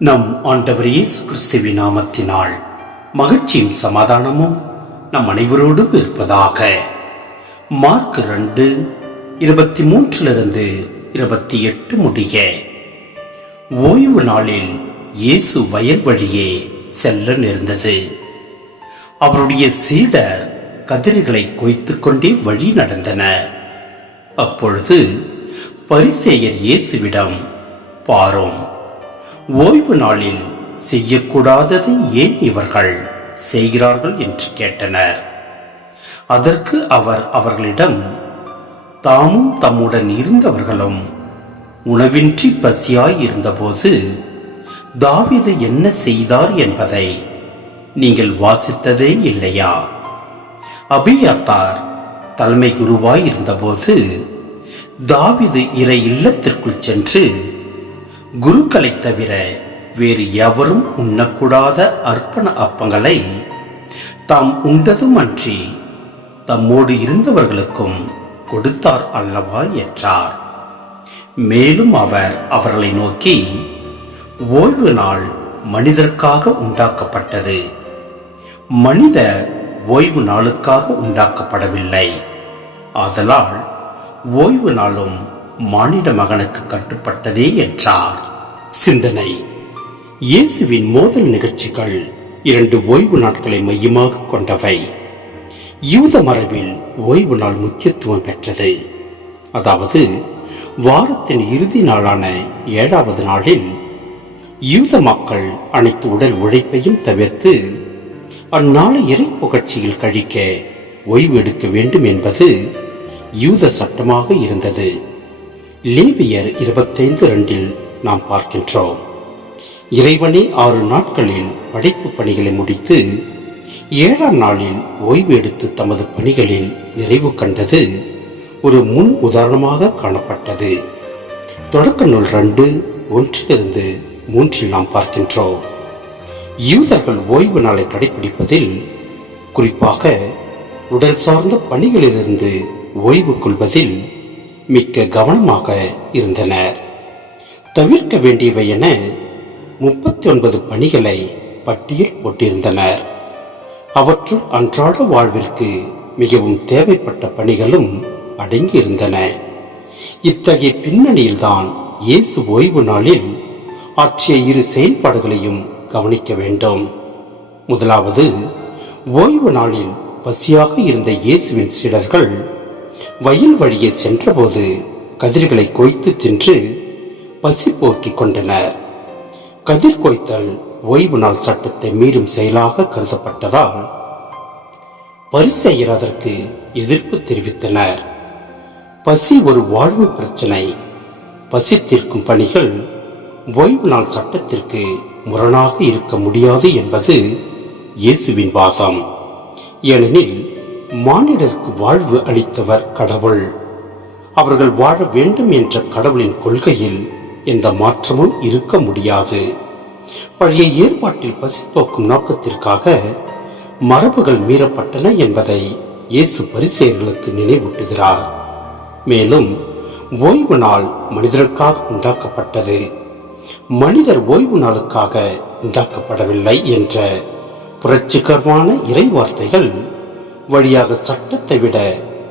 நம் ஆண்டவர் இயேசு கிறிஸ்துவின் நாமத்தினால் மகிழ்ச்சியும் சமாதானமும் நம் அனைவரோடும் இருப்பதாக. மார்க் 2:23-28 முடிய. ஓய்வு நாளில் இயேசு வயல் வழியே செல்ல நேர்ந்தது. அவருடைய சீடர் கதிர்களை கொய்த்துக் கொண்டே வழி நடந்தனர். அப்பொழுது பரிசேயர் இயேசுவிடம், பாரும், ஓய்வு நாளில் செய்யக்கூடாததை ஏன் இவர்கள் செய்கிறார்கள் என்று கேட்டனர். அதற்கு அவர் அவர்களிடம், தாமும் தம்முடன் இருந்தவர்களும் உணவின்றி பசியாய் இருந்தபோது தாவீது என்ன செய்தார் என்பதை நீங்கள் வாசித்ததே இல்லையா? அபியத்தார் தலைமை குருவாய் இருந்தபோது தாவீது இறை இல்லத்திற்குள் சென்று குருக்களை தவிர வேறு எவரும் உண்ணக்கூடாத அர்ப்பண அப்பங்களை தாம் உண்டதும் அன்றி தம்மோடு இருந்தவர்களுக்கும் கொடுத்தார் அல்லவா என்றார். மேலும் அவர் அவர்களை நோக்கி, ஓய்வு நாள் மனிதருக்காக உண்டாக்கப்பட்டது, மனிதர் ஓய்வு நாளுக்காக உண்டாக்கப்படவில்லை. ஆதலால் ஓய்வு நாளும் மானிட மகனுக்கு கட்டுப்பட்டதே என்றார். சிந்தனை. இயேசுவின் மோதல் நிகழ்ச்சிகள் 2 ஓய்வு நாட்களை மையமாக கொண்டவை. யூத மரபில் ஓய்வு நாள் முக்கியத்துவம் பெற்றது. அதாவது வாரத்தின் இறுதி நாளான 7வது நாளில் யூத மக்கள் அனைத்து உடல் உழைப்பையும் தவிர்த்து அந்நாளை இறை புகழ்ச்சியில் கழிக்க ஓய்வு எடுக்க வேண்டும் என்பது யூத சட்டமாக இருந்தது. லேவியர் 25:2 நாம் பார்க்கின்றோம், இறைவனே 6 நாட்களில் படைப்பு பணிகளை முடித்து 7ஆம் நாளில் ஓய்வு எடுத்து தமது பணிகளில் நிறைவு கண்டது ஒரு முன் உதாரணமாக காணப்பட்டது. தொடக்க நூல் 2:1-3 நாம் பார்க்கின்றோம். யூதர்கள் ஓய்வு நாளை கடைபிடிப்பதில், குறிப்பாக உடல் சார்ந்த பணிகளிலிருந்து ஓய்வு கொள்வதில் மிக்க கவனமாக இருந்தனர். தவிர்க்க வேண்டியவை என 39 பணிகளை பட்டியல் போட்டிருந்தனர். அவற்றுள் அன்றாட வாழ்விற்கு மிகவும் தேவைப்பட்ட பணிகளும் அடங்கியிருந்தன. இத்தகைய பின்னணியில்தான் இயேசு ஓய்வு நாளில் ஆற்றிய 2 செயல்பாடுகளையும் கவனிக்க வேண்டும். முதலாவது, ஓய்வு நாளில் பசியாக இருந்த இயேசுவின் சீடர்கள் வயல் வழியே சென்றபோது கதிர்களை கொய்த்து தின்று பசி போக்கிக் கொண்டனர். கதிர் கொய்த்தல் ஓய்வு நாள் சட்டத்தை மீறும் செயலாக கருதப்பட்டதால் பரிசேயர் அதற்கு எதிர்ப்பு தெரிவித்தனர். பசி ஒரு வாழ்வு பிரச்சனை. பசி தீர்க்கும் பணிகள் ஓய்வு நாள் சட்டத்திற்கு முரணாக இருக்க முடியாது என்பது இயேசுவின் வாதம். ஏனெனில் மானிடருக்கு வாழ்வு அளித்தவர் கடவுள். அவர்கள் வாழ வேண்டும் என்ற கடவுளின் கொள்கையில் எந்த மாற்றமும் இருக்க முடியாது. பழைய ஏற்பாட்டில் பசி போக்கும் நோக்கத்திற்காக மரபுகள் மீறப்பட்டன என்பதை இயேசு பரிசேயர்களுக்கு நினைவூட்டுகிறார். மேலும் ஓய்வு நாள் மனிதருக்காக உண்டாக்கப்பட்டது, மனிதர் ஓய்வு நாளுக்காக உண்டாக்கப்படவில்லை என்ற புரட்சிகரமான இறை வார்த்தைகள் வழியாக சட்டத்தை விட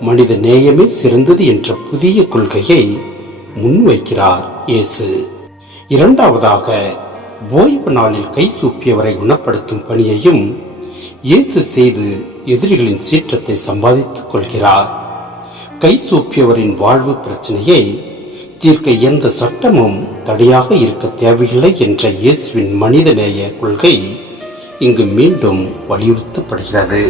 மனித நேயமே சிறந்தது என்ற புதிய கொள்கையை முன்வைக்கிறார் இயேசு. இரண்டாவதாக, ஓய்வு நாளில் கை சூப்பியவரை குணப்படுத்தும் பணியையும் இயேசு செய்து எதிரிகளின் சீற்றத்தை சம்பாதித்துக் கொள்கிறார். கை சூப்பியவரின் வாழ்வு பிரச்சனையை தீர்க்க எந்த சட்டமும் தடையாக இருக்க தேவையில்லை என்ற இயேசுவின் மனிதநேய கொள்கை இங்கு மீண்டும் வலியுறுத்தப்படுகிறது.